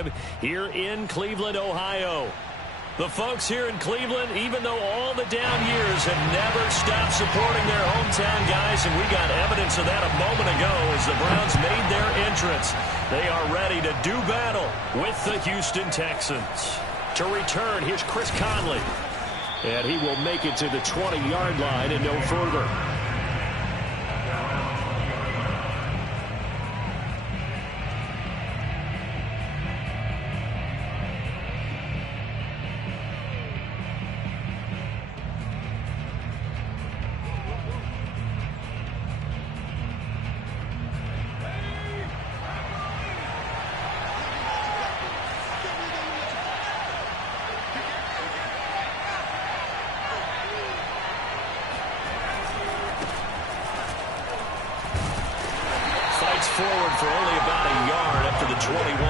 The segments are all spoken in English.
Stadium here in Cleveland, Ohio. The folks here in Cleveland, even though all the down years, have never stopped supporting their hometown guys, and we got evidence of that a moment ago as the Browns made their entrance. They are ready to do battle with the Houston Texans. To return, here's Chris Conley. And he will make it to the 20-yard line and no further. Forward for only about a yard after the 21.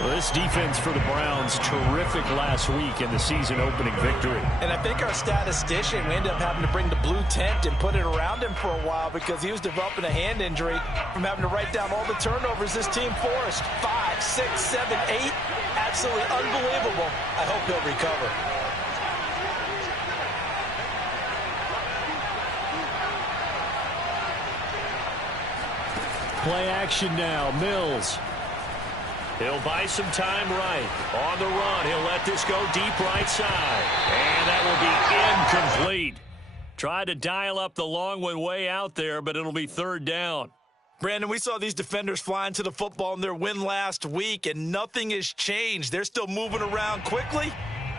Well, this defense for the Browns, terrific last week in the season-opening victory. And I think our statistician, we ended up having to bring the blue tent and put it around him for a while because he was developing a hand injury from having to write down all the turnovers this team forced. 5, 6, 7, 8. Absolutely unbelievable. I hope he'll recover. Play action now. Mills. He'll buy some time right. On the run, he'll let this go deep right side. And that will be incomplete. Tried to dial up the long one way out there, but it'll be third down. Brandon, we saw these defenders flying to the football in their win last week, and nothing has changed. They're still moving around quickly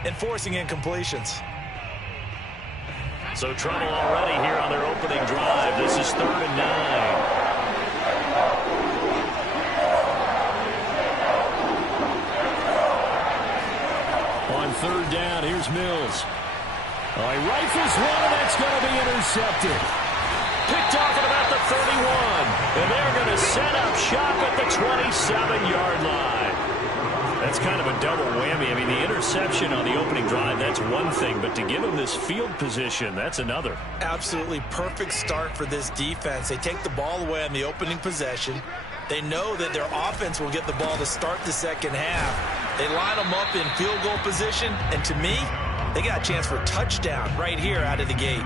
and forcing incompletions. So trouble already here on their opening drive. This is 3rd and 9. On 3rd down, here's Mills. He rifles one, and that's going to be intercepted. Picked off at about the 31. And they're going to set up shop at the 27-yard line. That's kind of a double whammy. I mean, the interception on the opening drive, that's one thing. But to give them this field position, that's another. Absolutely perfect start for this defense. They take the ball away on the opening possession. They know that their offense will get the ball to start the second half. They line them up in field goal position, and to me, they got a chance for a touchdown right here out of the gate.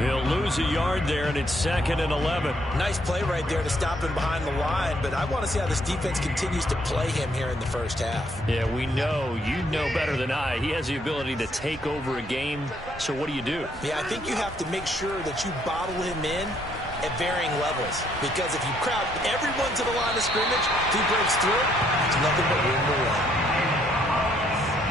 They'll lose a yard there, and it's 2nd and 11. Nice play right there to stop him behind the line, but I want to see how this defense continues to play him here in the first half. Yeah, we know. You know better than I. He has the ability to take over a game, so what do you do? Yeah, I think you have to make sure that you bottle him in at varying levels, because if you crowd everyone to the line of scrimmage, if he breaks through, it's nothing but room to run.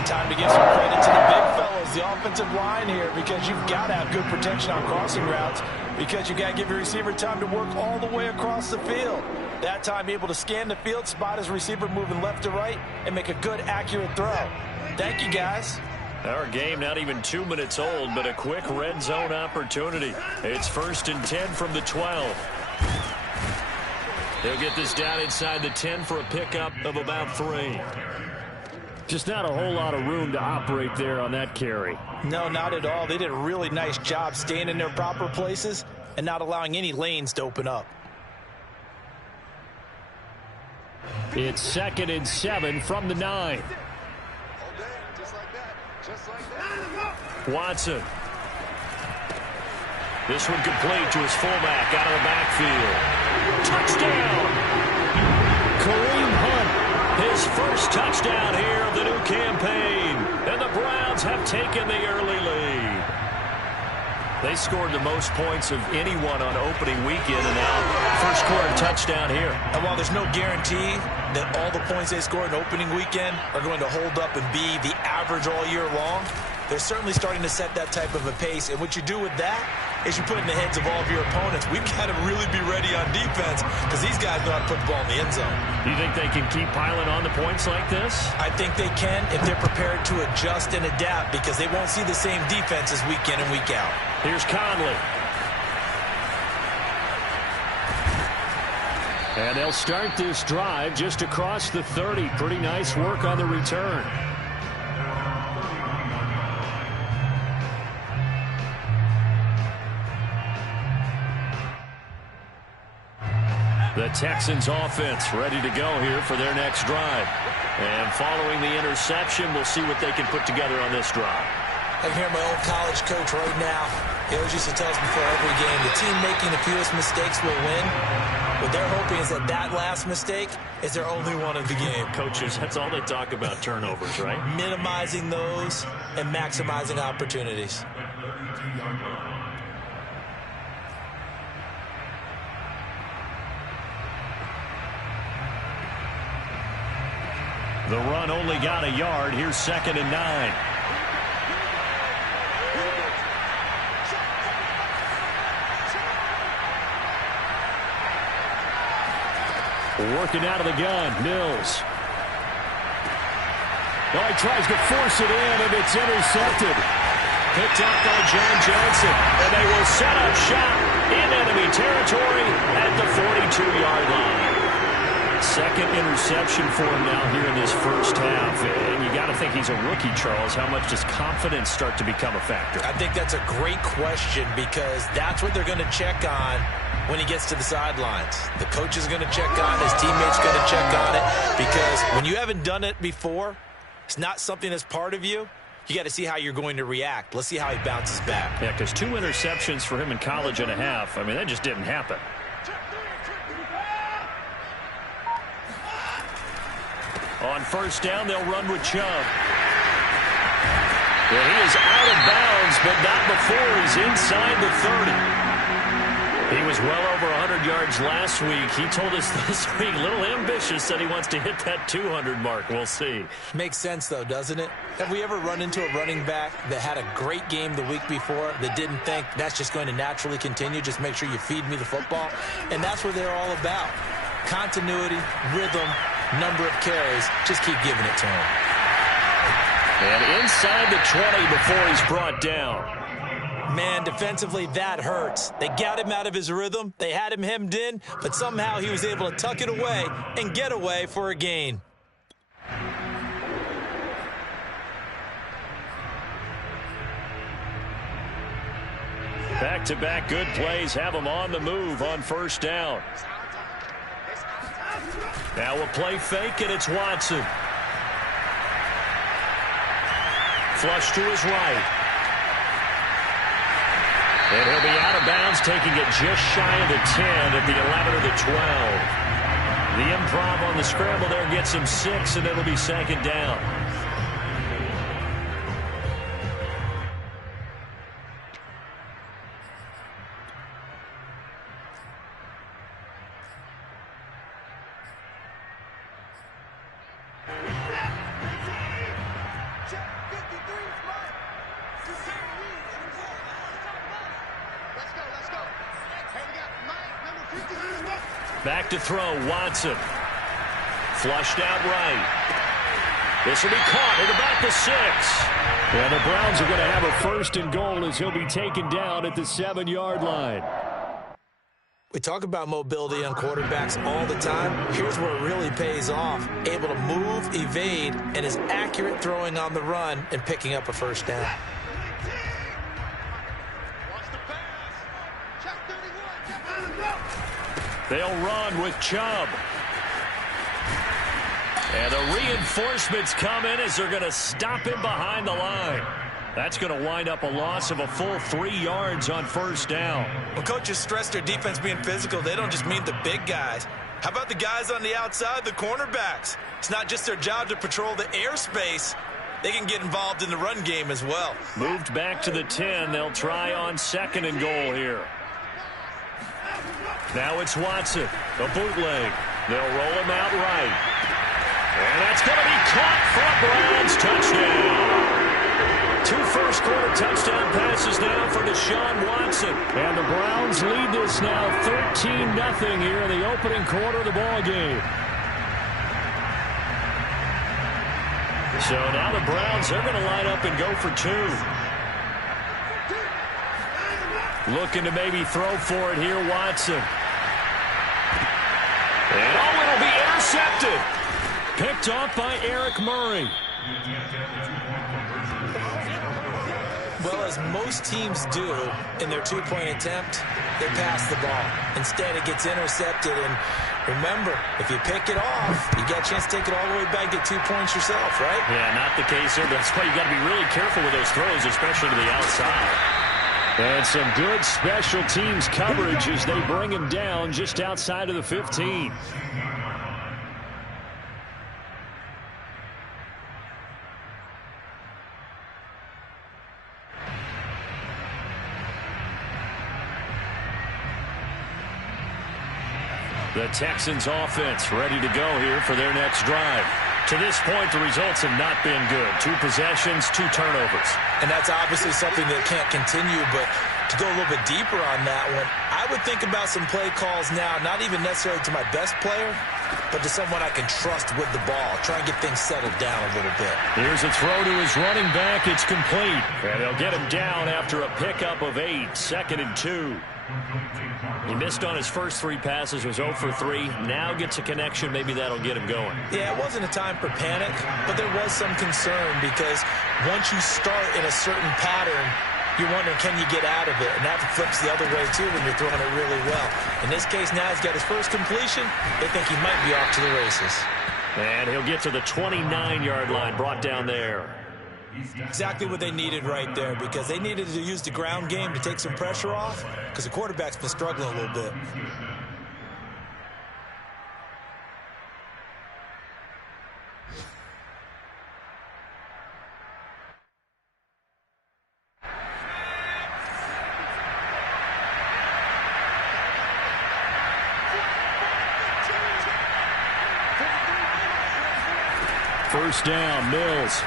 Time to give some credit to the big fellas, the offensive line here, because you've got to have good protection on crossing routes, because you got to give your receiver time to work all the way across the field. That time able to scan the field, spot his receiver moving left to right, and make a good, accurate throw. Thank you, guys. Our game not even 2 minutes old, but a quick red zone opportunity. It's 1st and 10 from the 12. They'll get this down inside the 10 for a pickup of about 3. Just not a whole lot of room to operate there on that carry. No, not at all. They did a really nice job staying in their proper places and not allowing any lanes to open up. It's 2nd and 7 from the 9. Watson. This one complete to his fullback out of the backfield. Touchdown! Kareem Hunt, his first touchdown here of the new campaign. And the Browns have taken the early lead. They scored the most points of anyone on opening weekend, and now first quarter touchdown here. And while there's no guarantee that all the points they score in opening weekend are going to hold up and be the average all year long, they're certainly starting to set that type of a pace. And what you do with that is you put in the heads of all of your opponents, we've got to really be ready on defense because these guys know how to put the ball in the end zone. Do you think they can keep piling on the points like this? I think they can if they're prepared to adjust and adapt, because they won't see the same defenses week in and week out. Here's Conley. And they'll start this drive just across the 30. Pretty nice work on the return. The Texans offense ready to go here for their next drive. And following the interception, we'll see what they can put together on this drive. I can hear my old college coach right now. He always used to tell us before every game, the team making the fewest mistakes will win. What they're hoping is that that last mistake is their only one of the game. Coaches, that's all they talk about, turnovers, right? Minimizing those and maximizing opportunities. The run only got a yard. Here's 2nd and 9. Working out of the gun, Mills. Oh, he tries to force it in, and it's intercepted. Picked up by John Johnson, and they will set up shop in enemy territory at the 42-yard line. Second interception for him now here in this first half. And you got to think he's a rookie, Charles. How much does confidence start to become a factor? I think that's a great question because that's what they're going to check on when he gets to the sidelines. The coach is going to check on it. His teammates going to check on it because when you haven't done it before, it's not something that's part of you. You got to see how you're going to react. Let's see how he bounces back. Yeah, because 2 interceptions for him in college and a half. I mean, that just didn't happen. On first down, they'll run with Chubb. Well, he is out of bounds, but not before he's inside the 30. He was well over 100 yards last week. He told us this week, a little ambitious, said he wants to hit that 200 mark. We'll see. Makes sense, though, doesn't it? Have we ever run into a running back that had a great game the week before that didn't think that's just going to naturally continue? Just make sure you feed me the football. And that's what they're all about. Continuity, rhythm, number of carries. Just keep giving it to him. And inside the 20 before he's brought down. Man, defensively, that hurts. They got him out of his rhythm. They had him hemmed in, but somehow he was able to tuck it away and get away for a gain. Back-to-back good plays have him on the move on first down. Now we'll play fake, and it's Watson. Flush to his right. And he'll be out of bounds, taking it just shy of the 10 at the 11 or the 12. The improv on the scramble there gets him 6, and it'll be 2nd down. Back to throw, Watson. Flushed out right. This will be caught at about the 6. And the Browns are going to have a 1st and goal as he'll be taken down at the 7-yard line. We talk about mobility on quarterbacks all the time. Here's where it really pays off. Able to move, evade, and is accurate throwing on the run and picking up a 1st down. They'll run with Chubb. And the reinforcements come in as they're going to stop him behind the line. That's going to wind up a loss of a full 3 yards on first down. When coaches stress their defense being physical, they don't just mean the big guys. How about the guys on the outside, the cornerbacks? It's not just their job to patrol the airspace. They can get involved in the run game as well. Moved back to the 10. They'll try on 2nd and goal here. Now it's Watson, the bootleg. They'll roll him out right. And that's going to be caught for a Browns touchdown. 2 first-quarter touchdown passes now for Deshaun Watson. And the Browns lead this now 13-0 here in the opening quarter of the ball game. So now the Browns, they're going to line up and go for 2. Looking to maybe throw for it here, Watson. And oh, it'll be intercepted. Picked off by Eric Murray. Well, as most teams do in their 2-point attempt, they pass the ball. Instead, it gets intercepted. And remember, if you pick it off, you get a chance to take it all the way back, get 2 points yourself, right? Yeah, not the case here. That's why you got to be really careful with those throws, especially to the outside. And some good special teams coverage as they bring him down just outside of the 15. The Texans offense ready to go here for their next drive. To this point, the results have not been good. 2 possessions, 2 turnovers. And that's obviously something that can't continue, but to go a little bit deeper on that one, I would think about some play calls now, not even necessarily to my best player, but to someone I can trust with the ball. Try and get things settled down a little bit. Here's a throw to his running back. It's complete. And they'll get him down after a pickup of 8, 2nd and 2. He missed on his first 3 passes, was 0 for 3. Now gets a connection. Maybe that'll get him going. Yeah, it wasn't a time for panic, but there was some concern because once you start in a certain pattern, you're wondering, can you get out of it? And that flips the other way, too, when you're throwing it really well. In this case, now he's got his first completion. They think he might be off to the races. And he'll get to the 29-yard line, brought down there. Exactly what they needed right there, because they needed to use the ground game to take some pressure off, because the quarterback's been struggling a little bit. First down, Mills.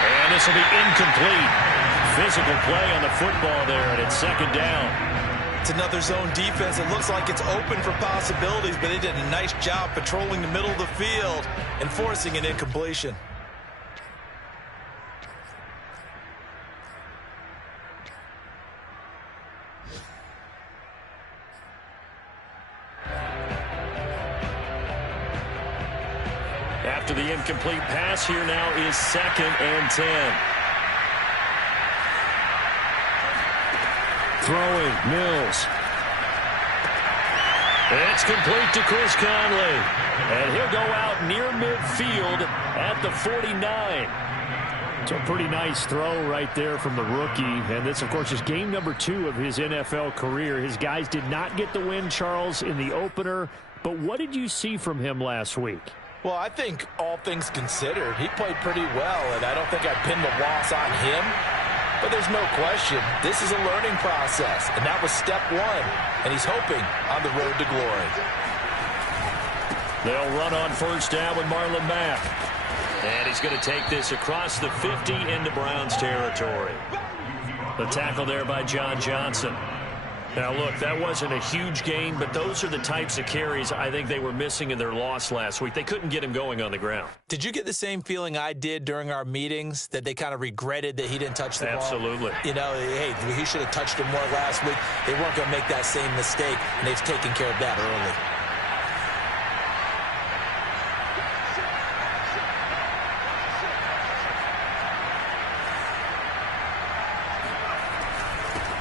And this will be incomplete. Physical play on the football there, and it's 2nd down. It's another zone defense. It looks like it's open for possibilities, but they did a nice job patrolling the middle of the field and forcing an incompletion. After the incomplete pass, here now is 2nd and 10. Throwing, Mills. It's complete to Chris Conley. And he'll go out near midfield at the 49. It's a pretty nice throw right there from the rookie. And this, of course, is game number 2 of his NFL career. His guys did not get the win, Charles, in the opener. But what did you see from him last week? Well, I think all things considered, he played pretty well, and I don't think I'd pin the loss on him. But there's no question, this is a learning process, and that was step 1, and he's hoping on the road to glory. They'll run on first down with Marlon Mack. And he's going to take this across the 50 into Browns territory. The tackle there by John Johnson. Now, look, that wasn't a huge gain, but those are the types of carries I think they were missing in their loss last week. They couldn't get him going on the ground. Did you get the same feeling I did during our meetings, that they kind of regretted that he didn't touch the ball? Absolutely. You know, hey, he should have touched him more last week. They weren't going to make that same mistake, and they've taken care of that early.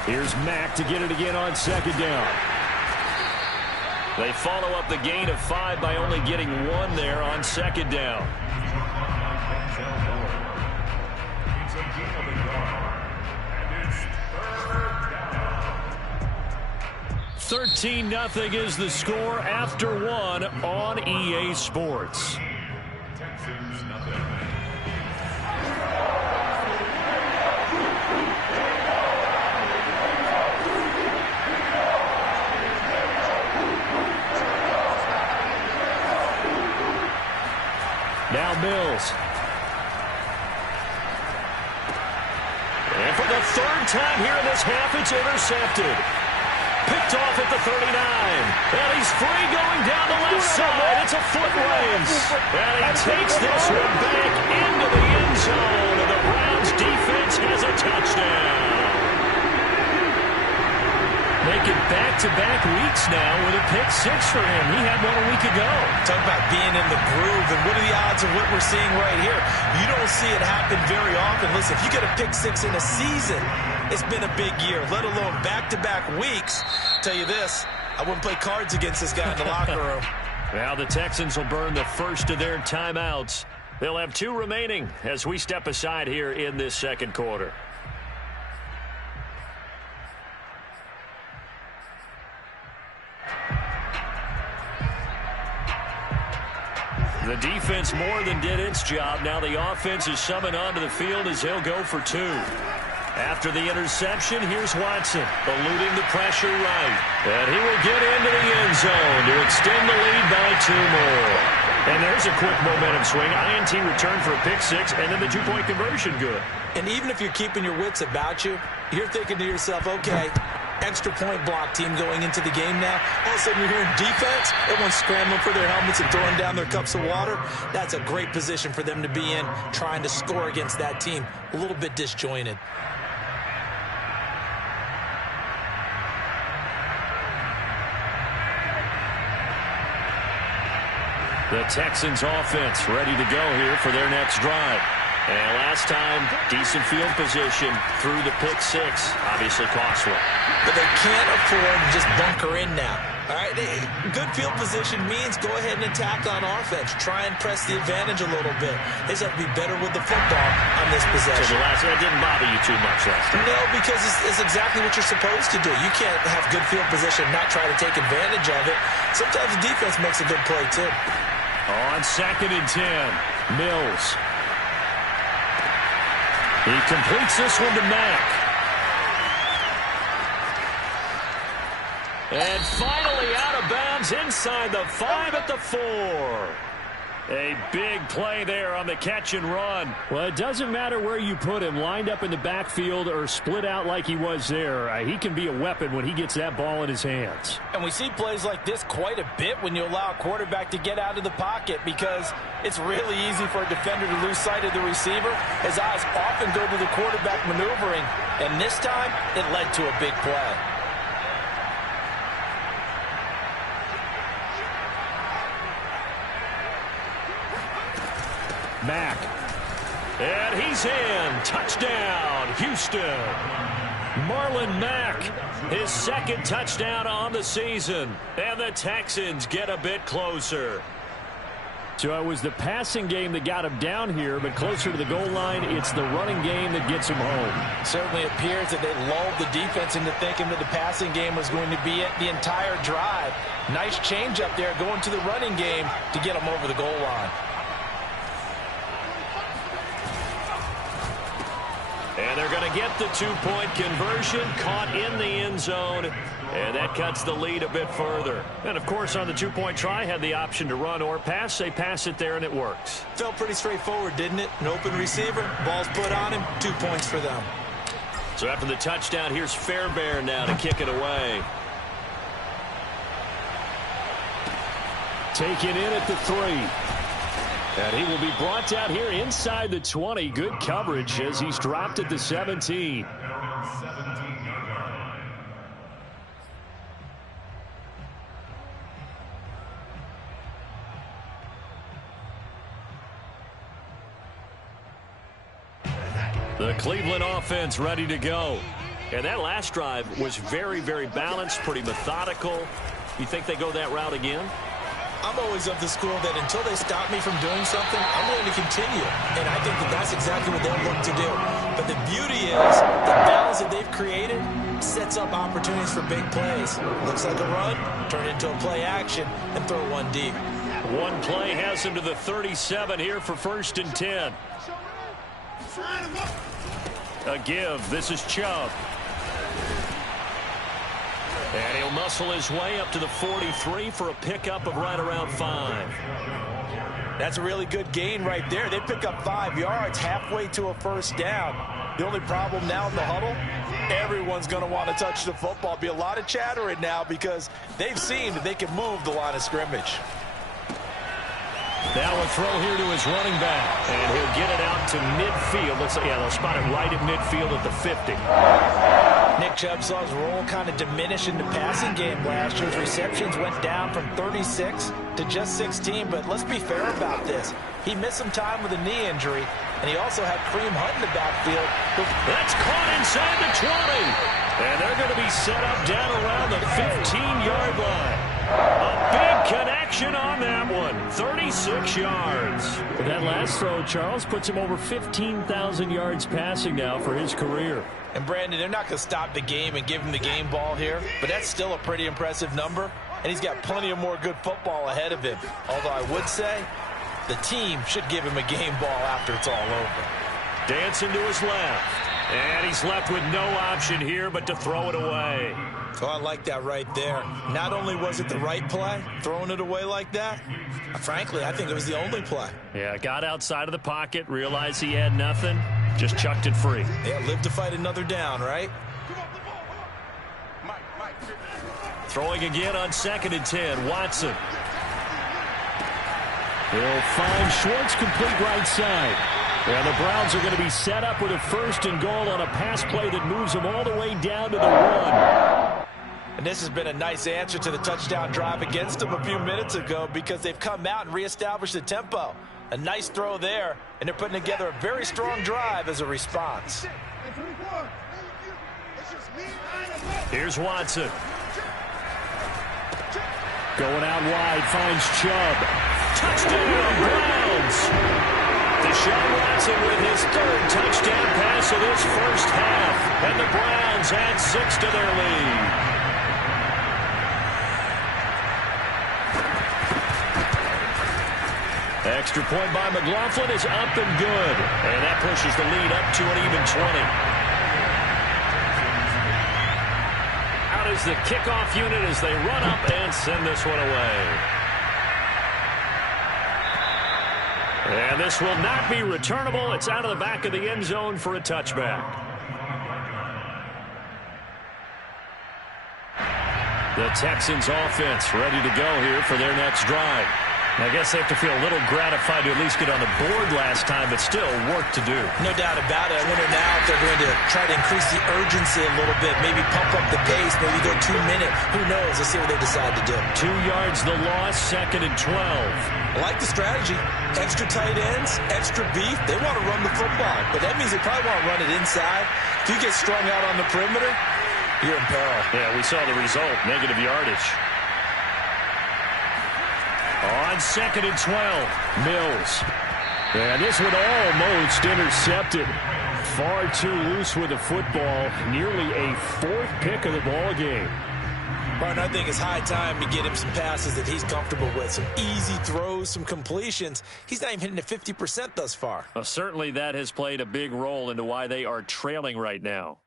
Here's Mack to get it again on 2nd down. They follow up the gain of 5 by only getting 1 there on 2nd down. $13-0 is the score after 1 on EA Sports. Now Mills. And for the 3rd time here in this half, it's intercepted. Picked off at the 39. And he's free going down the left side. It's a foot race. And he takes this one back into the end zone. And the Browns defense has a touchdown. Making back-to-back weeks now with a pick 6 for him. He had one a week ago. Talk about being in the groove, and what are the odds of what we're seeing right here? You don't see it happen very often. Listen, if you get a pick 6 in a season, It's been a big year, let alone back-to-back weeks. Tell you this, I wouldn't play cards against this guy in the locker room. Now the Texans will burn the first of their timeouts. They'll have 2 remaining as we step aside here in this second quarter. The defense more than did its job. Now the offense is summoned onto the field as he'll go for 2. After the interception, here's Watson, eluding the pressure right. And he will get into the end zone to extend the lead by 2 more. And there's a quick momentum swing. INT return for a pick 6, and then the 2-point conversion good. And even if you're keeping your wits about you, you're thinking to yourself, okay, extra point block team going into the game now. All of a sudden you're hearing defense, everyone's scrambling for their helmets and throwing down their cups of water. That's a great position for them to be in, trying to score against that team. A little bit disjointed. The Texans offense ready to go here for their next drive. And last time, decent field position through the pick 6. Obviously costly. But they can't afford to just bunker in now. All right, good field position means go ahead and attack on offense. Try and press the advantage a little bit. They just have to be better with the football on this possession. So that didn't bother you too much last time? No, because it's exactly what you're supposed to do. You can't have good field position and not try to take advantage of it. Sometimes the defense makes a good play, too. On 2nd and 10, Mills. He completes this one to Mack. And finally out of bounds inside the 5 at the 4. A big play there on the catch and run. Well, it doesn't matter where you put him, lined up in the backfield or split out like he was there. He can be a weapon when he gets that ball in his hands. And we see plays like this quite a bit when you allow a quarterback to get out of the pocket because it's really easy for a defender to lose sight of the receiver. His eyes often go to the quarterback maneuvering, and this time it led to a big play. Mack. And he's in. Touchdown, Houston. Marlon Mack, his 2nd touchdown on the season. And the Texans get a bit closer. So it was the passing game that got him down here, but closer to the goal line, it's the running game that gets him home. Certainly appears that they lulled the defense into thinking that the passing game was going to be it the entire drive. Nice change up there going to the running game to get him over the goal line. And they're going to get the 2-point conversion, caught in the end zone, and that cuts the lead a bit further. And, of course, on the 2-point try, had the option to run or pass. They pass it there, and it works. Felt pretty straightforward, didn't it? An open receiver, ball's put on him, 2 points for them. So after the touchdown, here's Fairbairn now to kick it away. Taken in at the 3. And he will be brought down here inside the 20. Good coverage as he's dropped at the 17. The Cleveland offense ready to go. And that last drive was very, very balanced, pretty methodical. You think they go that route again? I'm always of the school that until they stop me from doing something, I'm going to continue. And I think that that's exactly what they'll look to do. But the beauty is the balance that they've created sets up opportunities for big plays. Looks like a run, turn into a play action, and throw one deep. One play has him to the 37 here for 1st and 10. A give. This is Chubb. And he'll muscle his way up to the 43 for a pickup of right around 5. That's a really good gain right there. They pick up 5 yards halfway to a 1st down. The only problem now in the huddle, everyone's going to want to touch the football. Be a lot of chattering now because they've seen that they can move the line of scrimmage. Now a throw here to his running back. And he'll get it out to midfield. Let's say, yeah, they'll spot it right at midfield at the 50. Nick Chubb saw his role kind of diminish in the passing game last year. His receptions went down from 36 to just 16, but let's be fair about this. He missed some time with a knee injury, and he also had Kareem Hunt in the backfield. That's caught inside the 20. And they're going to be set up down around the 15-yard line. A big connection on that one. 36 yards. That last throw, Charles, puts him over 15,000 yards passing now for his career. And, Brandon, they're not going to stop the game and give him the game ball here, but that's still a pretty impressive number, and he's got plenty of more good football ahead of him. Although I would say the team should give him a game ball after it's all over. Dancing to his left. And he's left with no option here but to throw it away. Oh, I like that right there. Not only was it the right play, throwing it away like that, frankly, I think it was the only play. Yeah, got outside of the pocket, realized he had nothing, just chucked it free. Yeah, live to fight another down, right? Throwing again on 2nd and 10, Watson. He'll find Schwartz complete right side. And the Browns are going to be set up with a 1st and goal on a pass play that moves them all the way down to the 1. And this has been a nice answer to the touchdown drive against them a few minutes ago because they've come out and reestablished the tempo. A nice throw there, and they're putting together a very strong drive as a response. Here's Watson. Going out wide, finds Chubb. Touchdown, Browns! Deshaun Watson with his 3rd touchdown pass of this first half. And the Browns add 6 to their lead. Extra point by McLaughlin is up and good. And that pushes the lead up to an even 20. Out is the kickoff unit as they run up and send this one away. And this will not be returnable. It's out of the back of the end zone for a touchback. The Texans offense ready to go here for their next drive. I guess they have to feel a little gratified to at least get on the board last time, but still work to do. No doubt about it. I wonder now if they're going to try to increase the urgency a little bit, maybe pump up the pace, maybe go 2 minute. Who knows? Let's see what they decide to do. 2 yards the loss, 2nd and 12. I like the strategy. Extra tight ends, extra beef. They want to run the football, but that means they probably want to run it inside. If you get strung out on the perimeter, you're in peril. Yeah, we saw the result, negative yardage. On 2nd and 12, Mills. And this one almost intercepted. Far too loose with the football. Nearly a 4th pick of the ball game. Martin, I think it's high time to get him some passes that he's comfortable with. Some easy throws, some completions. He's not even hitting at 50% thus far. Well, certainly that has played a big role into why they are trailing right now.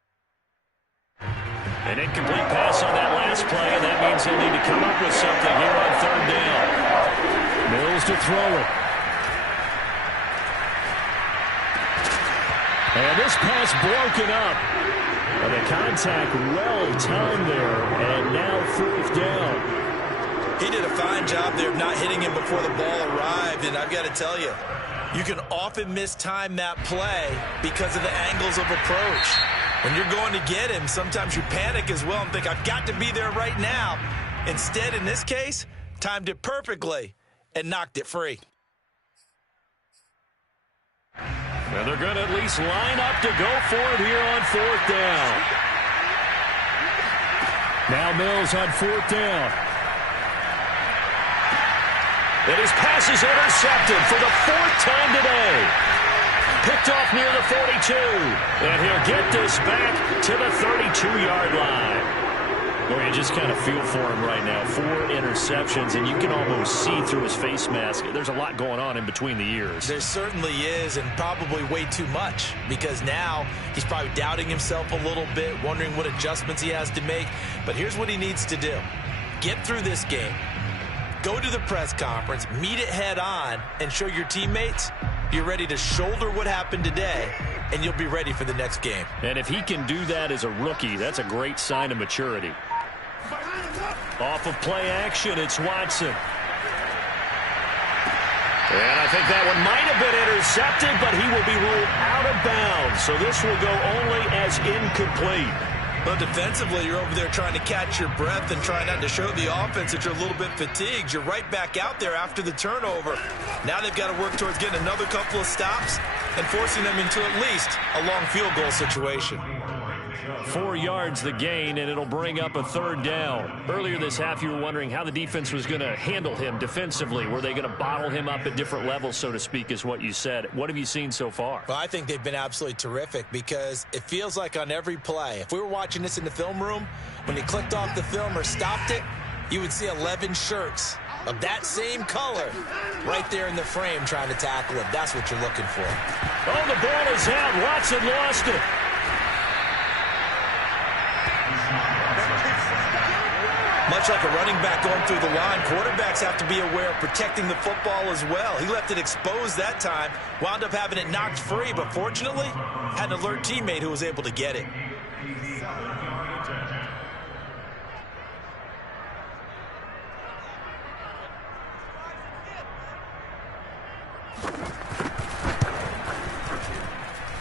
An incomplete pass on that last play, and that means they'll need to come up with something here on 3rd down. Mills to throw it. And this pass broken up. And the contact well-timed there, and now 4th down. He did a fine job there of not hitting him before the ball arrived, and I've got to tell you, you can often mistime that play because of the angles of approach. When you're going to get him, sometimes you panic as well and think, I've got to be there right now. Instead, in this case, timed it perfectly and knocked it free. And they're going to at least line up to go for it here on 4th down. Now Mills on 4th down. And his pass is intercepted for the 4th time today. Picked off near the 42. And he'll get this back to the 32-yard line. Boy, you just kind of feel for him right now. 4 interceptions, and you can almost see through his face mask. There's a lot going on in between the ears. There certainly is, and probably way too much, because now he's probably doubting himself a little bit, wondering what adjustments he has to make. But here's what he needs to do. Get through this game. Go to the press conference, meet it head on, and show your teammates you're ready to shoulder what happened today, and you'll be ready for the next game. And if he can do that as a rookie, that's a great sign of maturity. Off of play action, it's Watson. And I think that one might have been intercepted, but he will be ruled out of bounds. So this will go only as incomplete. Well, defensively, you're over there trying to catch your breath and trying not to show the offense that you're a little bit fatigued. You're right back out there after the turnover. Now they've got to work towards getting another couple of stops and forcing them into at least a long field goal situation. 4 yards the gain, and it'll bring up a third down. Earlier this half, you were wondering how the defense was going to handle him defensively. Were they going to bottle him up at different levels, so to speak, is what you said. What have you seen so far? Well, I think they've been absolutely terrific because it feels like on every play, if we were watching this in the film room, when he clicked off the film or stopped it, you would see 11 shirts of that same color right there in the frame trying to tackle him. That's what you're looking for. Oh, the ball is out. Watson lost it. Much like a running back going through the line, quarterbacks have to be aware of protecting the football as well. He left it exposed that time, wound up having it knocked free, but fortunately, had an alert teammate who was able to get it.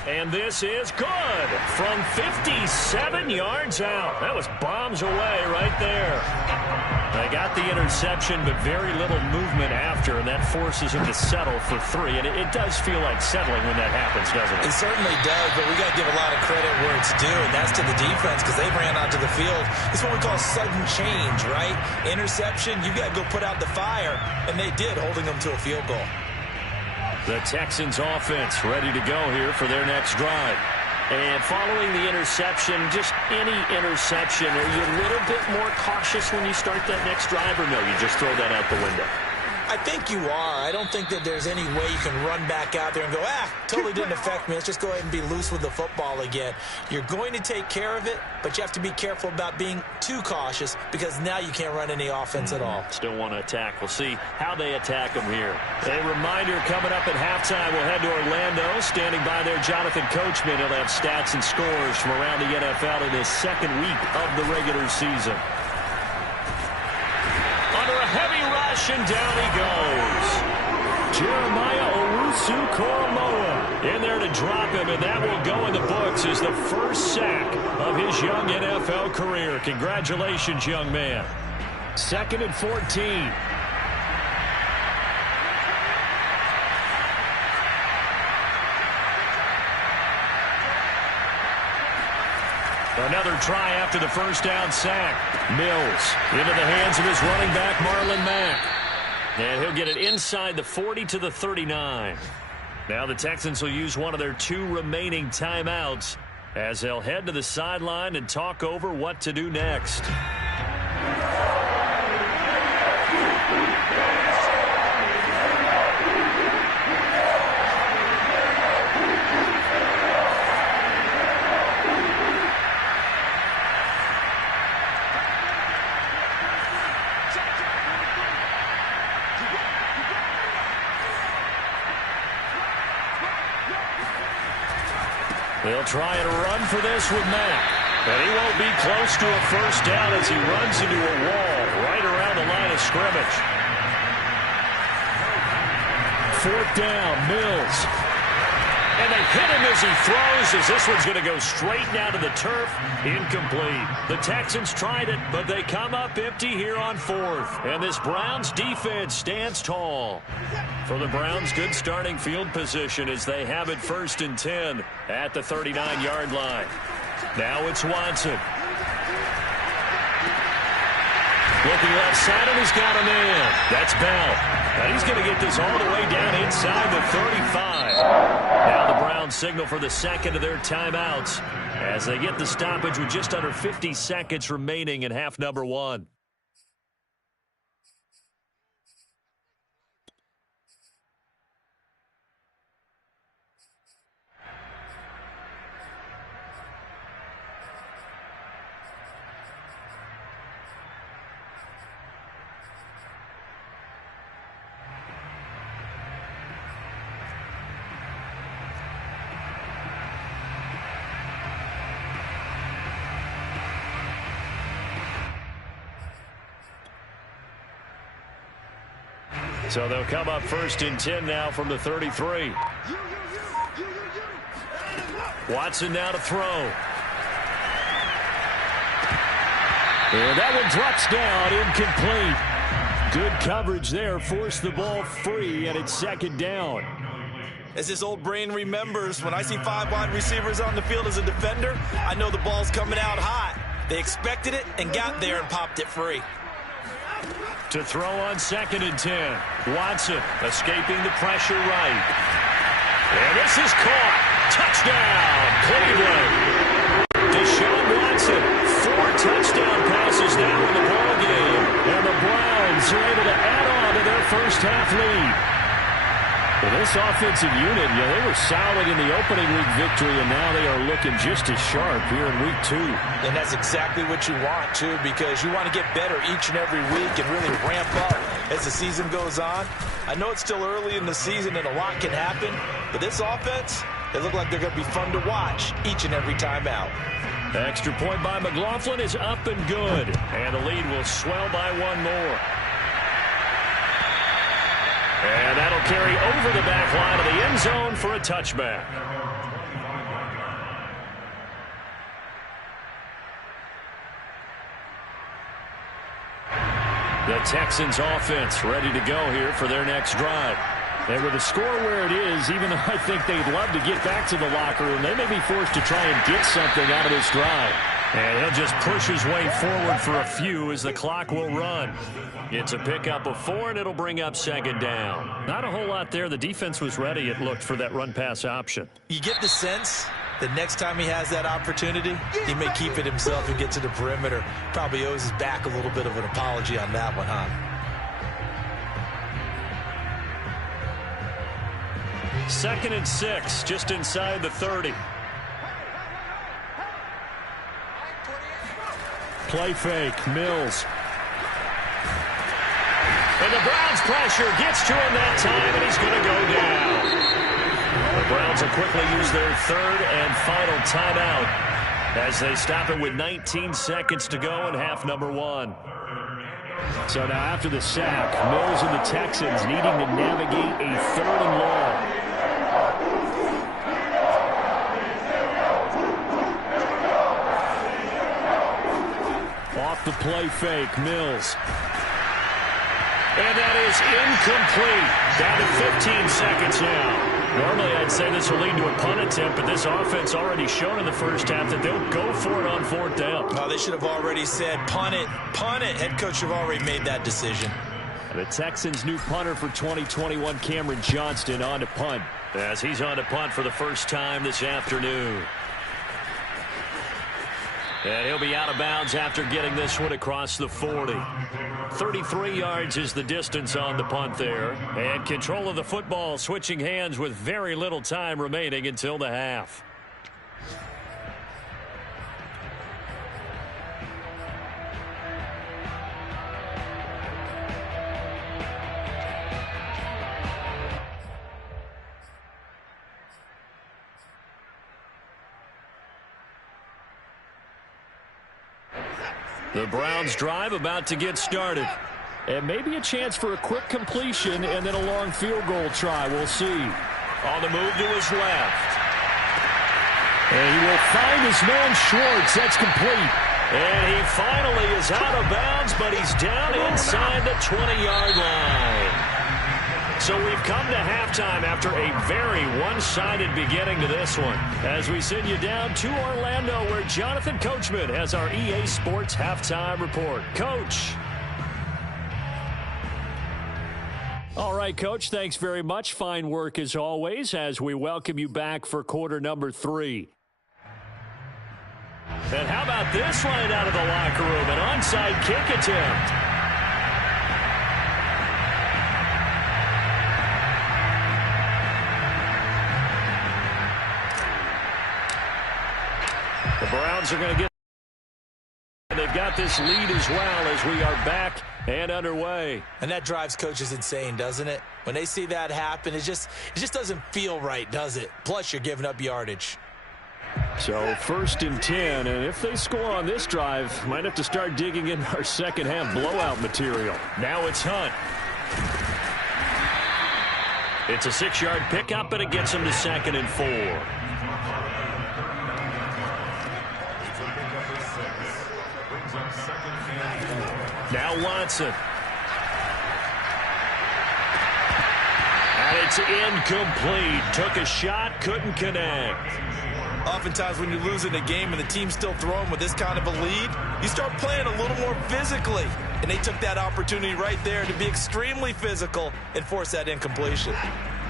And this is good from 57 yards out. That was bombs away right there. They got the interception, but very little movement after, and that forces them to settle for 3. And it does feel like settling when that happens, doesn't it? It certainly does, but we got to give a lot of credit where it's due, and that's to the defense because they ran onto the field. It's what we call sudden change, right? Interception, you got to go put out the fire, and they did, holding them to a field goal. The Texans offense ready to go here for their next drive. And following the interception, just any interception, are you a little bit more cautious when you start that next drive, or no, you just throw that out the window? I think you are. I don't think that there's any way you can run back out there and go, totally didn't affect me. Let's just go ahead and be loose with the football again. You're going to take care of it, but you have to be careful about being too cautious because now you can't run any offense at all. Still want to attack. We'll see how they attack them here. A reminder coming up at halftime, we'll head to Orlando. Standing by there, Jonathan Coachman. He'll have stats and scores from around the NFL in his second week of the regular season. Under a heavy rush, and down he goes. Jeremiah Owusu-Koramoah in there to drop him, and that will go in the books as the first sack of his young NFL career. Congratulations, young man. 2nd and 14. Another try after the first down sack. Mills into the hands of his running back, Marlon Mack. And he'll get it inside the 40 to the 39. Now the Texans will use one of their 2 remaining timeouts as they'll head to the sideline and talk over what to do next. They'll try and run for this with Mack. And he won't be close to a first down as he runs into a wall right around the line of scrimmage. 4th down, Mills. And they hit him as he throws, as this one's going to go straight down to the turf. Incomplete. The Texans tried it, but they come up empty here on 4th. And this Browns defense stands tall. For the Browns, good starting field position as they have it 1st and 10 at the 39-yard line. Now it's Watson. Looking left side, and he's got him in. That's Bell. And he's going to get this all the way down inside the 35. Now the Browns signal for the 2nd of their timeouts as they get the stoppage with just under 50 seconds remaining in half number 1. So they'll come up 1st and 10 now from the 33. Watson now to throw. And that one drops down, incomplete. Good coverage there, forced the ball free, and it's second down. As his old brain remembers, when I see 5 wide receivers on the field as a defender, I know the ball's coming out hot. They expected it and got there and popped it free. To throw on 2nd and 10. Watson escaping the pressure right. And this is caught. Touchdown, Cleveland. Deshaun Watson, 4 touchdown passes now in the ballgame. And the Browns are able to add on to their first half lead. Well, this offensive unit, they were solid in the opening week victory, and now they are looking just as sharp here in week 2. And that's exactly what you want, too, because you want to get better each and every week and really ramp up as the season goes on. I know it's still early in the season and a lot can happen, but this offense, they look like they're going to be fun to watch each and every time out. The extra point by McLaughlin is up and good, and the lead will swell by 1 more. And that'll carry over the back line of the end zone for a touchback. The Texans offense ready to go here for their next drive. And with the score where it is, even though I think they'd love to get back to the locker room, they may be forced to try and get something out of this drive. And he'll just push his way forward for a few as the clock will run. It's a pickup of 4, and it'll bring up 2nd down. Not a whole lot there. The defense was ready, it looked, for that run-pass option. You get the sense that next time he has that opportunity, he may keep it himself and get to the perimeter. Probably owes his back a little bit of an apology on that one, huh? Second and 6, just inside the 30. Play fake, Mills. And the Browns pressure gets to him that time, and he's going to go down. The Browns will quickly use their 3rd and final timeout as they stop it with 19 seconds to go in half number 1. So now after the sack, Mills and the Texans needing to navigate a 3rd and long. Off the play fake, Mills. And that is incomplete. Down to 15 seconds now. Normally I'd say this will lead to a punt attempt, but this offense already shown in the first half that they'll go for it on 4th down. Oh, they should have already said punt it, punt it. Head coach have already made that decision. The Texans' new punter for 2021, Cameron Johnston, on to punt. As he's on to punt for the first time this afternoon. And he'll be out of bounds after getting this one across the 40. 33 yards is the distance on the punt there. And control of the football switching hands with very little time remaining until the half. The Browns drive about to get started. And maybe a chance for a quick completion and then a long field goal try. We'll see. On the move to his left. And he will find his man Schwartz. That's complete. And he finally is out of bounds, but he's down inside the 20-yard line. So we've come to halftime after a very one-sided beginning to this one. As we send you down to Orlando, where Jonathan Coachman has our EA Sports Halftime Report. Coach. All right, Coach, thanks very much. Fine work as always as we welcome you back for quarter number 3. And how about this right out of the locker room? An onside kick attempt. The Browns are going to get. They've got this lead as well as we are back and underway. And that drives coaches insane, doesn't it? When they see that happen, it just doesn't feel right, does it? Plus, you're giving up yardage. So 1st and 10, and if they score on this drive, might have to start digging in our second half blowout material. Now it's Hunt. It's a 6-yard pickup, and it gets him to 2nd and 4. Now Watson. And it's incomplete. Took a shot, couldn't connect. Oftentimes when you're losing a game and the team's still throwing with this kind of a lead, you start playing a little more physically. And they took that opportunity right there to be extremely physical and force that incompletion.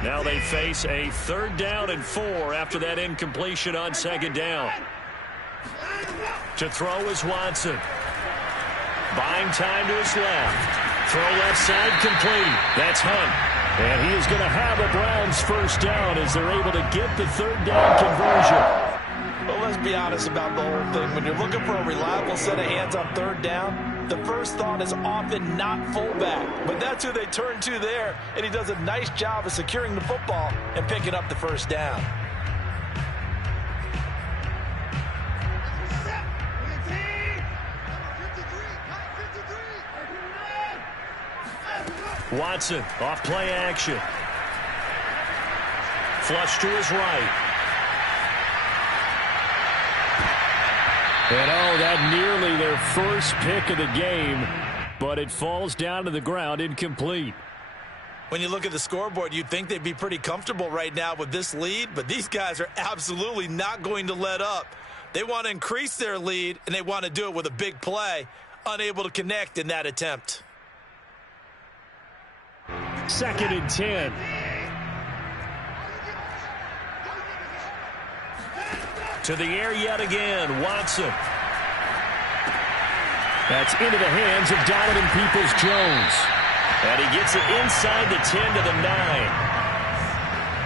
Now they face a 3rd down and 4 after that incompletion on 2nd down. To throw is Watson. Buying time to his left. Throw left side complete. That's Hunt. And he is going to have a Browns 1st down as they're able to get the 3rd down conversion. Well, let's be honest about the whole thing. When you're looking for a reliable set of hands on 3rd down, the first thought is often not fullback. But that's who they turn to there, and he does a nice job of securing the football and picking up the 1st down. Watson off play action. Flush to his right. And that nearly their first pick of the game, but it falls down to the ground incomplete. When you look at the scoreboard, you'd think they'd be pretty comfortable right now with this lead, but these guys are absolutely not going to let up. They want to increase their lead, and they want to do it with a big play, unable to connect in that attempt. 2nd and 10. To the air yet again, Watson. That's into the hands of Donovan Peoples-Jones. And he gets it inside the 10 to the 9.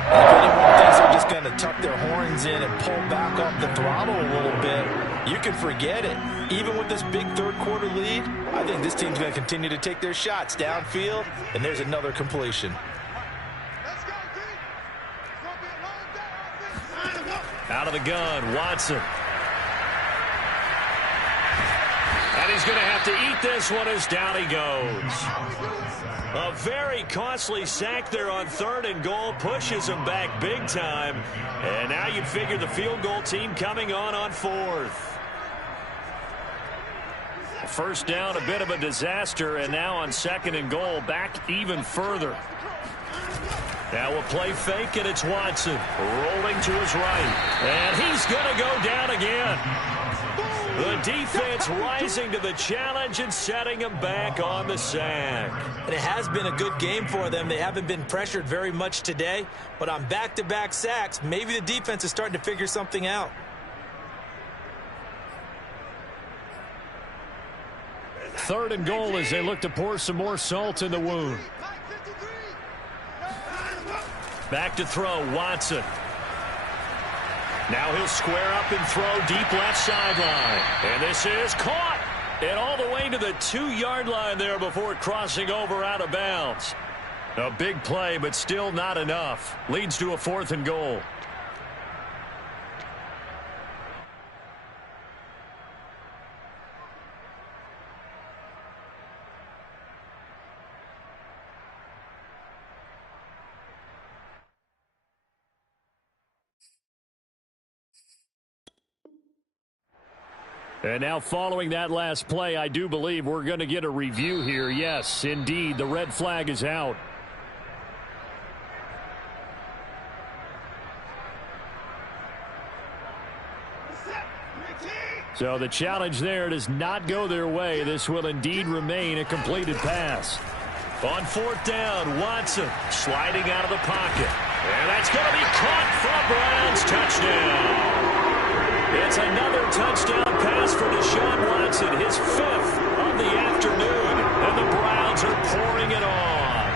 If anyone thinks they're just going to tuck their horns in and pull back off the throttle a little bit, you can forget it. Even with this big 3rd quarter lead, I think this team's going to continue to take their shots downfield, and there's another completion. Out of the gun, Watson. And he's going to have to eat this one as down he goes. A very costly sack there on 3rd and goal. Pushes him back big time. And now you'd figure the field goal team coming on 4th. 1st down, a bit of a disaster. And now on 2nd and goal, back even further. Now a play fake, and it's Watson rolling to his right. And he's going to go down again. The defense rising to the challenge and setting him back on the sack. And it has been a good game for them. They haven't been pressured very much today, but on back-to-back sacks, maybe the defense is starting to figure something out. Third and goal as they look to pour some more salt in the wound. Back to throw, Watson. Now he'll square up and throw deep left sideline. And this is caught. And all the way to the 2-yard line there before crossing over out of bounds. A big play, but still not enough. Leads to a 4th and goal. And now following that last play, I do believe we're going to get a review here. Yes, indeed, the red flag is out. So the challenge there does not go their way. This will indeed remain a completed pass. On 4th down, Watson sliding out of the pocket. And that's going to be caught for a Browns touchdown. It's another touchdown pass for Deshaun Watson, his 5th of the afternoon, and the Browns are pouring it on.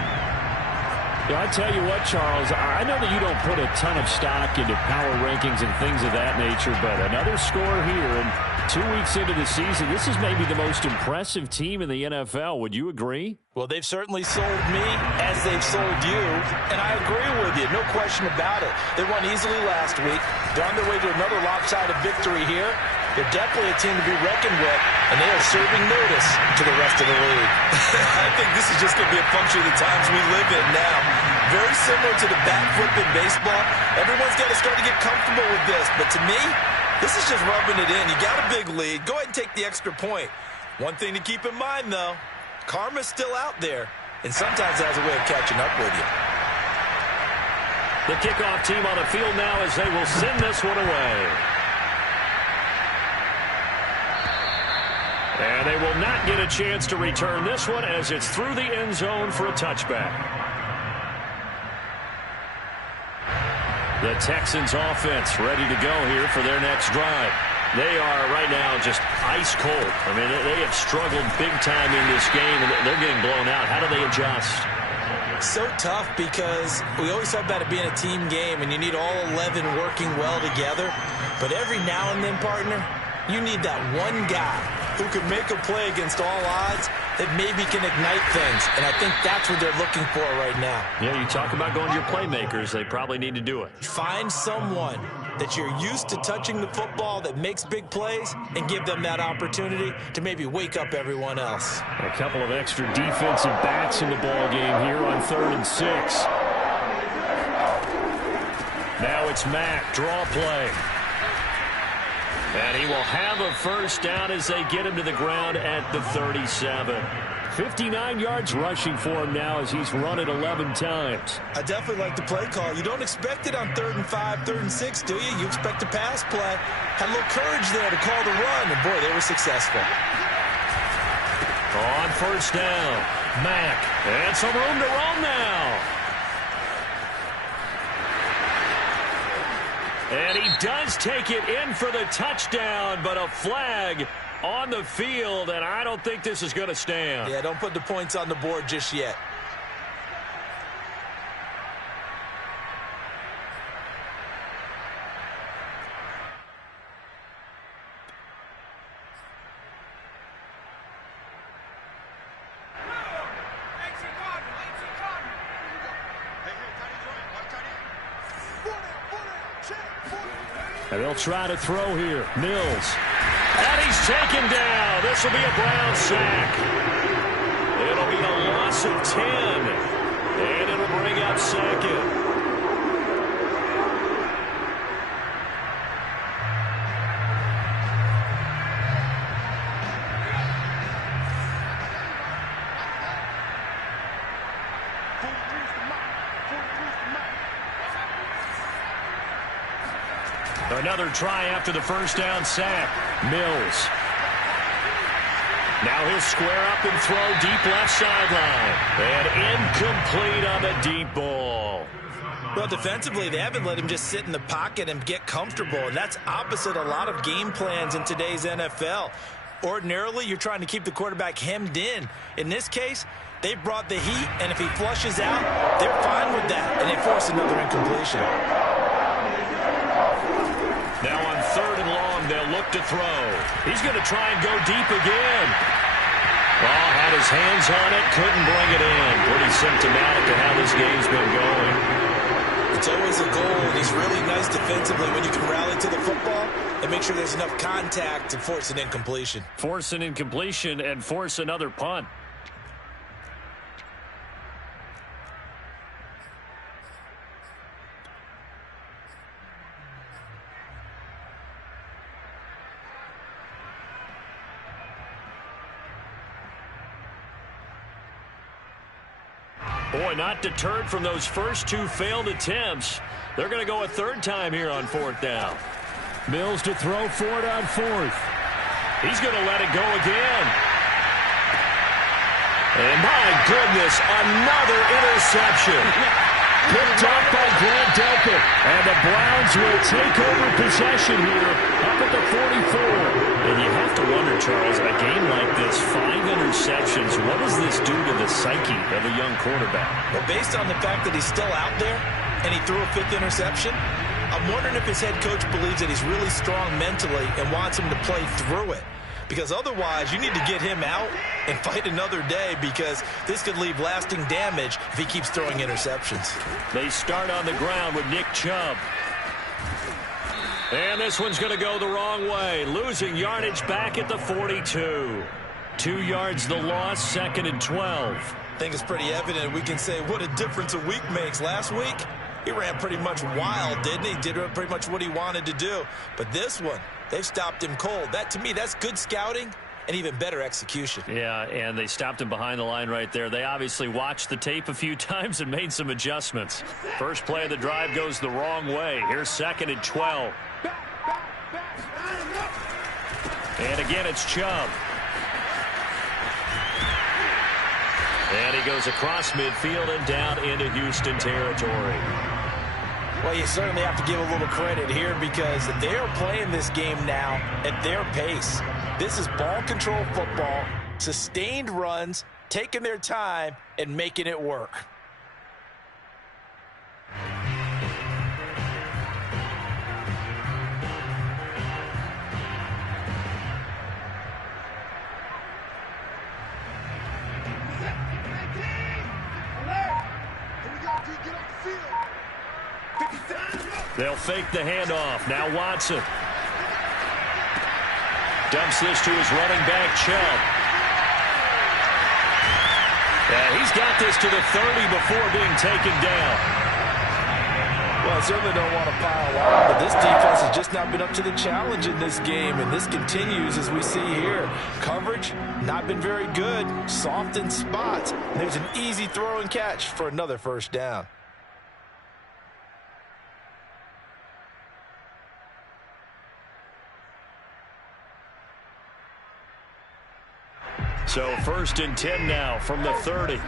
Yeah, I tell you what, Charles, I know that you don't put a ton of stock into power rankings and things of that nature, but another score here, and 2 weeks into the season, this is maybe the most impressive team in the NFL. Would you agree? Well, they've certainly sold me as they've sold you, and I agree with you, no question about it. They won easily last week. They're on their way to another lopsided victory here. They're definitely a team to be reckoned with, and they are serving notice to the rest of the league. I think this is just going to be a function of the times we live in now. Very similar to the bat flip in baseball. Everyone's got to start to get comfortable with this, but to me, this is just rubbing it in. You got a big lead. Go ahead and take the extra point. One thing to keep in mind, though, Karma's still out there, and sometimes it has a way of catching up with you. The kickoff team on the field now as they will send this one away. And they will not get a chance to return this one as it's through the end zone for a touchback. The Texans offense ready to go here for their next drive. They are right now just ice cold. I mean, they have struggled big time in this game, and they're getting blown out. How do they adjust? So tough because we always talk about it being a team game, and you need all 11 working well together. But every now and then, partner, you need that one guy who can make a play against all odds that maybe can ignite things. And I think that's what they're looking for right now. Yeah, you talk about going to your playmakers. They probably need to do it. Find someone that you're used to touching the football that makes big plays and give them that opportunity to maybe wake up everyone else. A couple of extra defensive backs in the ball game here on 3rd and 6. Now it's Mack, draw play. And he will have a first down as they get him to the ground at the 37. 59 yards rushing for him now as he's run it 11 times. I definitely like the play call. You don't expect it on 3rd and 5, 3rd and 6, do you? You expect a pass play. Had a little courage there to call the run, and boy, they were successful. On first down, Mack. And some room to run now. And he does take it in for the touchdown, but a flag on the field, and I don't think this is going to stand. Yeah, don't put the points on the board just yet. And they'll try to throw here. Mills. And he's taken down. This will be a Brown sack. It'll be a loss of 10. And it'll bring up 2nd. Another try after the first down sack. Mills. Now he'll square up and throw deep left sideline. And incomplete on the deep ball. Well, defensively, they haven't let him just sit in the pocket and get comfortable. And that's opposite a lot of game plans in today's NFL. Ordinarily, you're trying to keep the quarterback hemmed in. In this case, they brought the heat, and if he flushes out, they're fine with that. And they force another incompletion. Now on 3rd and long, they'll look to throw. He's going to try and go deep again. Well, had his hands on it, couldn't bring it in. Pretty symptomatic of how this game's been going. It's always a goal, and he's really nice defensively when you can rally to the football and make sure there's enough contact to force an incompletion. Force an incompletion and force another punt. Boy, not deterred from those first 2 failed attempts. They're going to go a 3rd time here on 4th down. Mills to throw for it on 4th. He's going to let it go again. And my goodness, another interception. Picked off by Grant Delpit. And the Browns will take over possession here up at the 44. And you have to wonder, Charles, a game like this, 5 interceptions, what does this do to the psyche of a young quarterback? Well, based on the fact that he's still out there and he threw a 5th interception, I'm wondering if his head coach believes that he's really strong mentally and wants him to play through it. Because otherwise, you need to get him out and fight another day, because this could leave lasting damage if he keeps throwing interceptions. They start on the ground with Nick Chubb. And this one's going to go the wrong way. Losing yardage back at the 42. 2 yards the loss, 2nd and 12. I think it's pretty evident. We can say what a difference a week makes. Last week, he ran pretty much wild, didn't he? Did pretty much what he wanted to do. But this one, they've stopped him cold. That, to me, that's good scouting and even better execution. Yeah, and they stopped him behind the line right there. They obviously watched the tape a few times and made some adjustments. First play of the drive goes the wrong way. Here's 2nd and 12. And again, it's Chubb. And he goes across midfield and down into Houston territory. Well, you certainly have to give a little credit here because they are playing this game now at their pace. This is ball control football, sustained runs, taking their time, and making it work. They'll fake the handoff. Now Watson. Dumps this to his running back, Chubb. And he's got this to the 30 before being taken down. Well, I certainly don't want to pile on, but this defense has just not been up to the challenge in this game, and this continues as we see here. Coverage, not been very good, soft in spots. And there's an easy throw and catch for another first down. So 1st and 10 now from the 30.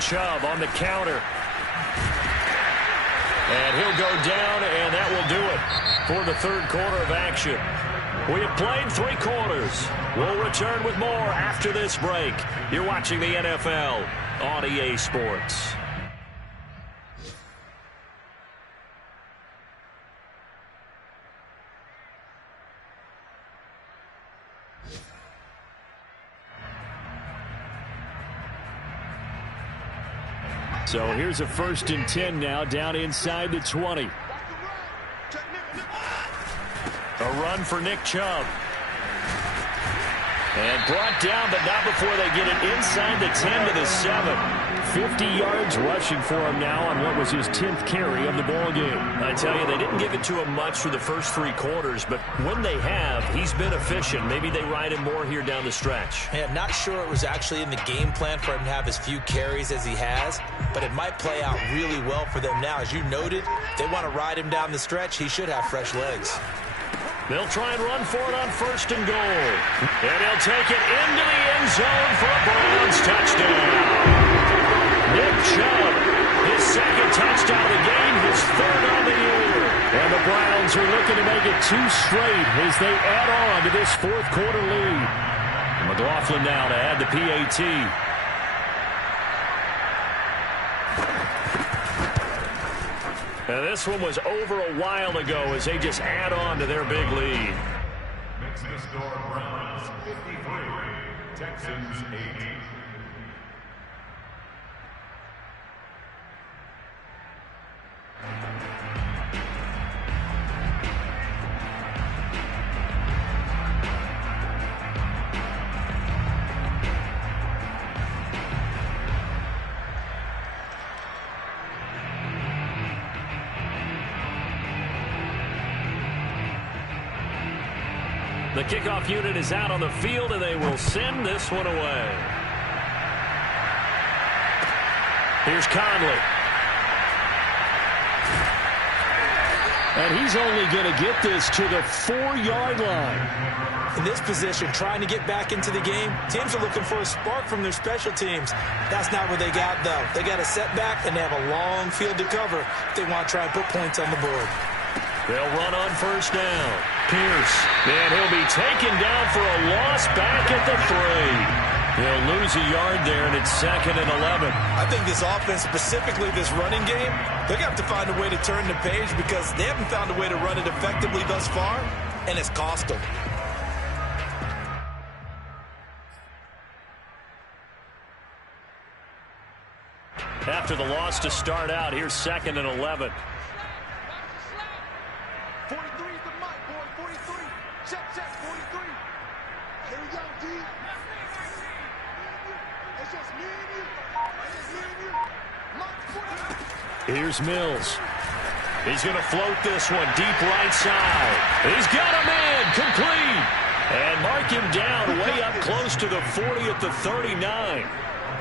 Chubb on the counter. And he'll go down, and that will do it for the 3rd quarter of action. We have played 3 quarters. We'll return with more after this break. You're watching the NFL on EA Sports. So here's a 1st and 10 now, down inside the 20. A run for Nick Chubb. And brought down, but not before they get it inside the 10 to the 7. 50 yards rushing for him now on what was his 10th carry of the ball game. I tell you, they didn't give it to him much for the first 3 quarters, but when they have, he's been efficient. Maybe they ride him more here down the stretch. Yeah, not sure it was actually in the game plan for him to have as few carries as he has, but it might play out really well for them now. As you noted, if they want to ride him down the stretch, he should have fresh legs. They'll try and run for it on 1st and goal. And he'll take it into the end zone for a Browns touchdown. Nick Chubb, his 2nd touchdown of the game, his 3rd on the year. And the Browns are looking to make it 2 straight as they add on to this 4th quarter lead. McLaughlin now to add the PAT. And this one was over a while ago as they just add on to their big lead. Next to score, Browns 53, Texans 8. The kickoff unit is out on the field, and they will send this one away. Here's Conley. And he's only going to get this to the 4-yard line. In this position, trying to get back into the game, teams are looking for a spark from their special teams. That's not what they got, though. They got a setback, and they have a long field to cover if they want to try and put points on the board. They'll run on 1st down. Pierce. And he'll be taken down for a loss back at the 3. He'll lose a yard there, and it's 2nd and 11. I think this offense, specifically this running game, they're going to have to find a way to turn the page because they haven't found a way to run it effectively thus far, and it's cost them. After the loss to start out, here's 2nd and 11. 43 is the mic, boy. 43. Check, 43. Here we go, D. It's just me and you. It's just me and you. Here's Mills. He's going to float this one deep right side. He's got him in, complete. And mark him down way up close to the 40 at the 39.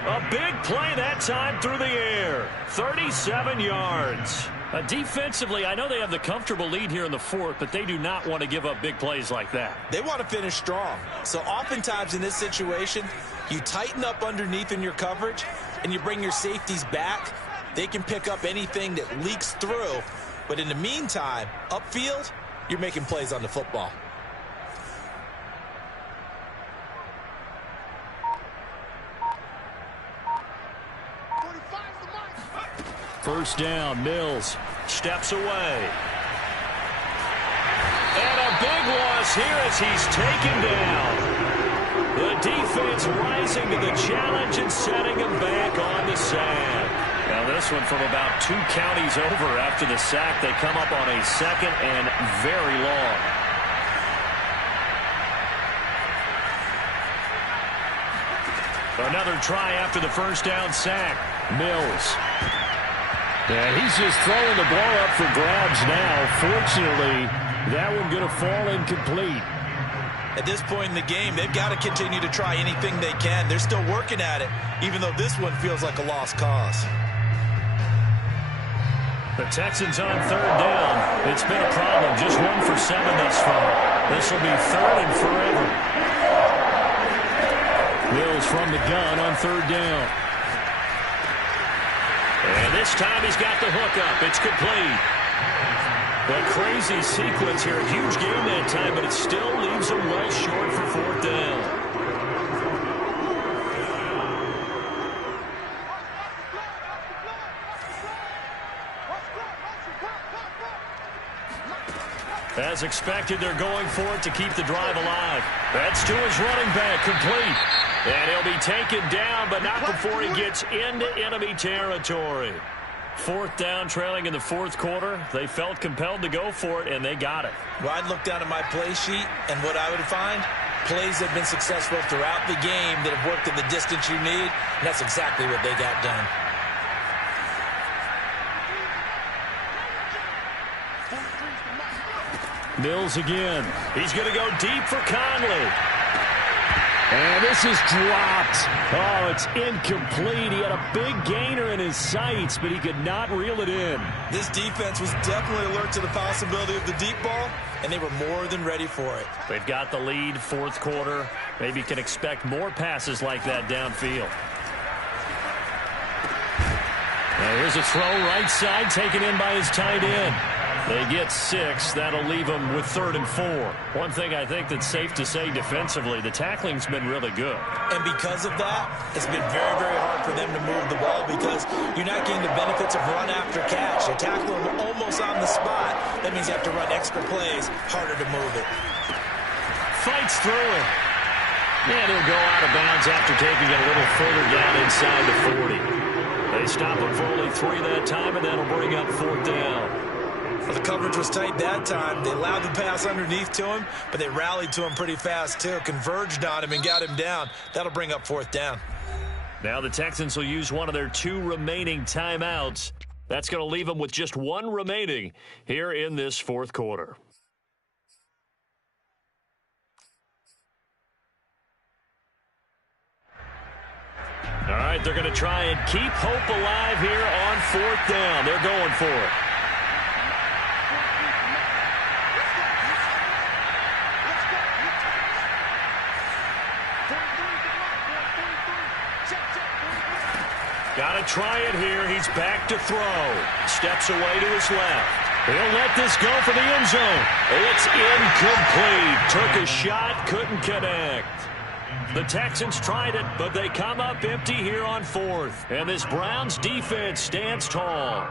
A big play that time through the air. 37 yards. Defensively, I know they have the comfortable lead here in the fourth, but they do not want to give up big plays like that. They want to finish strong. So oftentimes in this situation, you tighten up underneath in your coverage, and you bring your safeties back. They can pick up anything that leaks through. But in the meantime, upfield, you're making plays on the football. First down, Mills. Steps away. And a big loss here as he's taken down. The defense rising to the challenge and setting him back on the sand. Now this one from about 2 counties over after the sack. They come up on a second and very long. Another try after the first down sack. Mills. Yeah, he's just throwing the ball up for grabs now. Fortunately, that one going to fall incomplete. At this point in the game, they've got to continue to try anything they can. They're still working at it, even though this one feels like a lost cause. The Texans on third down. It's been a problem. Just 1 for 7 thus far. This will be third and forever. Mills from the gun on third down. And this time he's got the hook up. It's complete. A crazy sequence here. A huge game that time, but it still leaves him well short for fourth down. As expected, they're going for it to keep the drive alive. That's to his running back, complete. And he'll be taken down, but not before he gets into enemy territory. Fourth down, trailing in the fourth quarter. They felt compelled to go for it, and they got it. Well, I'd look down at my play sheet, and what I would find, plays that have been successful throughout the game that have worked in the distance you need, and that's exactly what they got done. Mills again. He's going to go deep for Conley. And this is dropped. Oh, it's incomplete. He had a big gainer in his sights, but he could not reel it in. This defense was definitely alert to the possibility of the deep ball, and they were more than ready for it. They've got the lead, fourth quarter. Maybe can expect more passes like that downfield. Now here's a throw right side taken in by his tight end. They get 6. That'll leave them with 3rd and 4. One thing I think that's safe to say defensively, the tackling's been really good. And because of that, it's been very, very hard for them to move the ball because you're not getting the benefits of run after catch. You tackle them almost on the spot. That means you have to run extra plays, harder to move it. Fights through it. And he'll go out of bounds after taking it a little further down inside the 40. They stop him for only 3 that time, and that'll bring up fourth down. Well, the coverage was tight that time. They allowed the pass underneath to him, but they rallied to him pretty fast, too. Converged on him and got him down. That'll bring up fourth down. Now the Texans will use one of their 2 remaining timeouts. That's going to leave them with just 1 remaining here in this fourth quarter. All right, they're going to try and keep hope alive here on fourth down. They're going for it. Got to try it here. He's back to throw. Steps away to his left. He'll let this go for the end zone. It's incomplete. Took a shot, couldn't connect. The Texans tried it, but they come up empty here on fourth. And this Browns defense stands tall.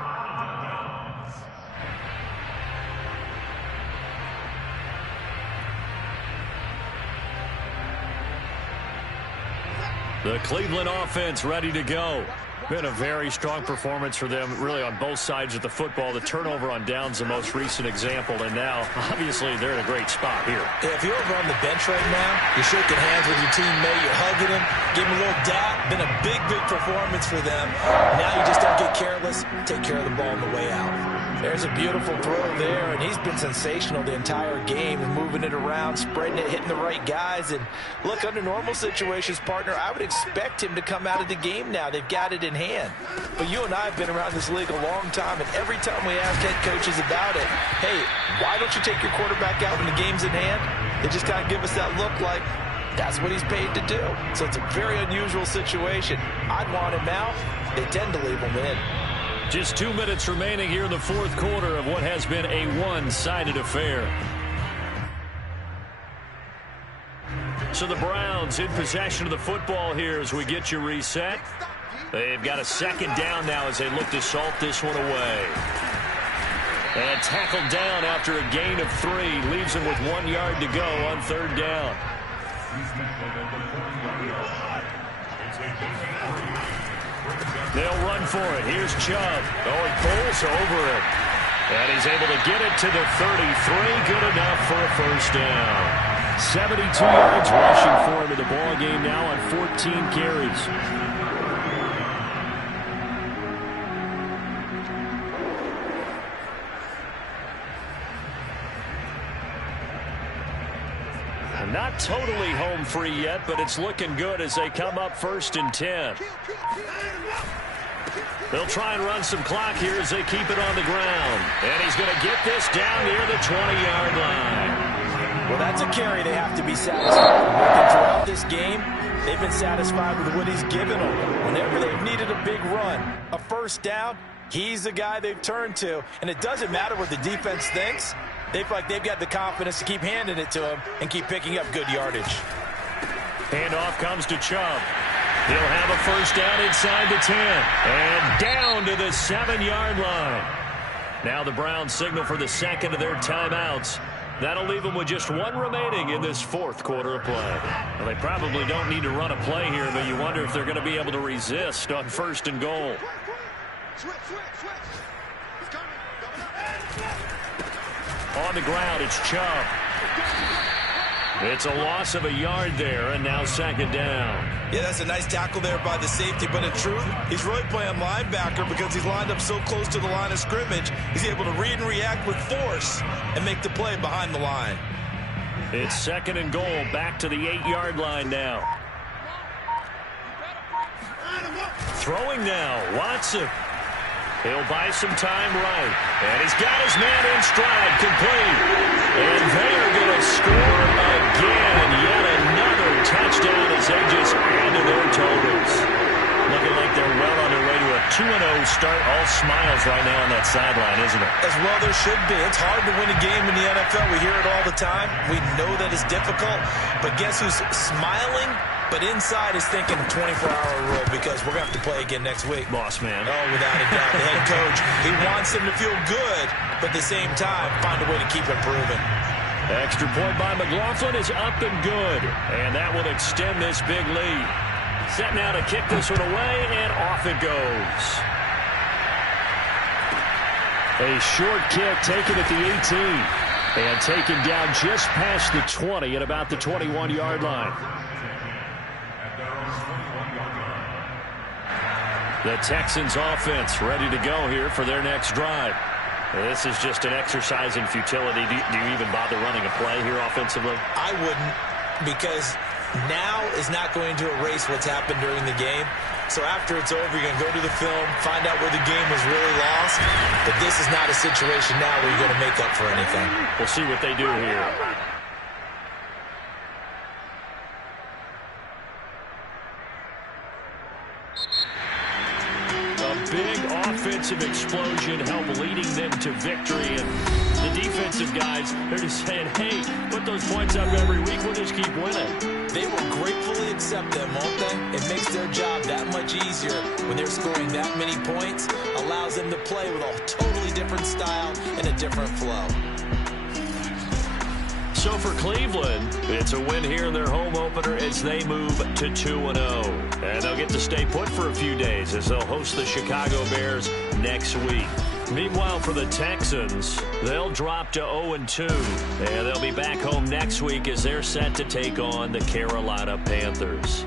The Cleveland offense ready to go. Been a very strong performance for them, really, on both sides of the football. The turnover on downs, the most recent example, and now, obviously, they're in a great spot here. Yeah, if you're over on the bench right now, you're shaking hands with your teammate, you're hugging him, giving him a little dap. Been a big, big performance for them. Now you just don't get careless. Take care of the ball on the way out. There's a beautiful throw there, and he's been sensational the entire game, moving it around, spreading it, hitting the right guys. And look, under normal situations, partner, I would expect him to come out of the game now. They've got it in hand. But you and I have been around this league a long time, and every time we ask head coaches about it, hey, why don't you take your quarterback out when the game's in hand? They just kind of give us that look like that's what he's paid to do. So it's a very unusual situation. I'd want him out. They tend to leave him in. Just 2 minutes remaining here in the fourth quarter of what has been a one-sided affair. So the Browns in possession of the football here as we get you reset. They've got a second down now as they look to salt this one away. And tackled down after a gain of 3. Leaves them with 1 yard to go on third down. They'll run for it. Here's Chubb. Oh, he pulls over it. And he's able to get it to the 33. Good enough for a first down. 72 yards rushing for him in the ball game now on 14 carries. Not totally home free yet, but it's looking good as they come up 1st and 10. They'll try and run some clock here as they keep it on the ground. And he's going to get this down near the 20-yard line. Well, that's a carry they have to be satisfied with. Working throughout this game, they've been satisfied with what he's given them. Whenever they've needed a big run, a first down, he's the guy they've turned to. And it doesn't matter what the defense thinks. They feel like they've got the confidence to keep handing it to him and keep picking up good yardage. Handoff comes to Chubb. He'll have a first down inside the 10. And down to the 7-yard line. Now the Browns signal for the second of their timeouts. That'll leave them with just 1 remaining in this fourth quarter of play. Well, they probably don't need to run a play here, but you wonder if they're going to be able to resist on 1st and goal. On the ground, it's Chubb. It's a loss of a yard there, and now second down. Yeah, that's a nice tackle there by the safety, but in truth, he's really playing linebacker because he's lined up so close to the line of scrimmage. He's able to read and react with force and make the play behind the line. It's 2nd and goal, back to the 8-yard line now. Throwing now, Watson. He'll buy some time right. And he's got his man in stride, complete. And they're going to score again. Yet another touchdown as they just add to their totals. Looking like they're well on their way to a 2-0 start. All smiles right now on that sideline, isn't it? As well there should be. It's hard to win a game in the NFL. We hear it all the time. We know that it's difficult. But guess who's smiling? But inside is thinking 24-hour rule because we're going to have to play again next week. Boss man. Oh, without a doubt. The head coach, he wants them to feel good, but at the same time, find a way to keep improving. Extra point by McLaughlin is up and good. And that will extend this big lead. Set now to kick this one away, and off it goes. A short kick taken at the 18. And taken down just past the 20 at about the 21-yard line. The Texans offense ready to go here for their next drive. This is just an exercise in futility. Do you even bother running a play here offensively? I wouldn't, because now is not going to erase what's happened during the game. So after it's over, you're going to go to the film, find out where the game was really lost. But this is not a situation now where you're going to make up for anything. We'll see what they do here. Big offensive explosion helped leading them to victory. And the defensive guys, they're just saying, hey, put those points up every week. We'll just keep winning. They will gratefully accept them, won't they? It makes their job that much easier when they're scoring that many points. Allows them to play with a totally different style and a different flow. So for Cleveland, it's a win here in their home opener as they move to 2-0. And they'll get to stay put for a few days as they'll host the Chicago Bears next week. Meanwhile, for the Texans, they'll drop to 0-2. And they'll be back home next week as they're set to take on the Carolina Panthers.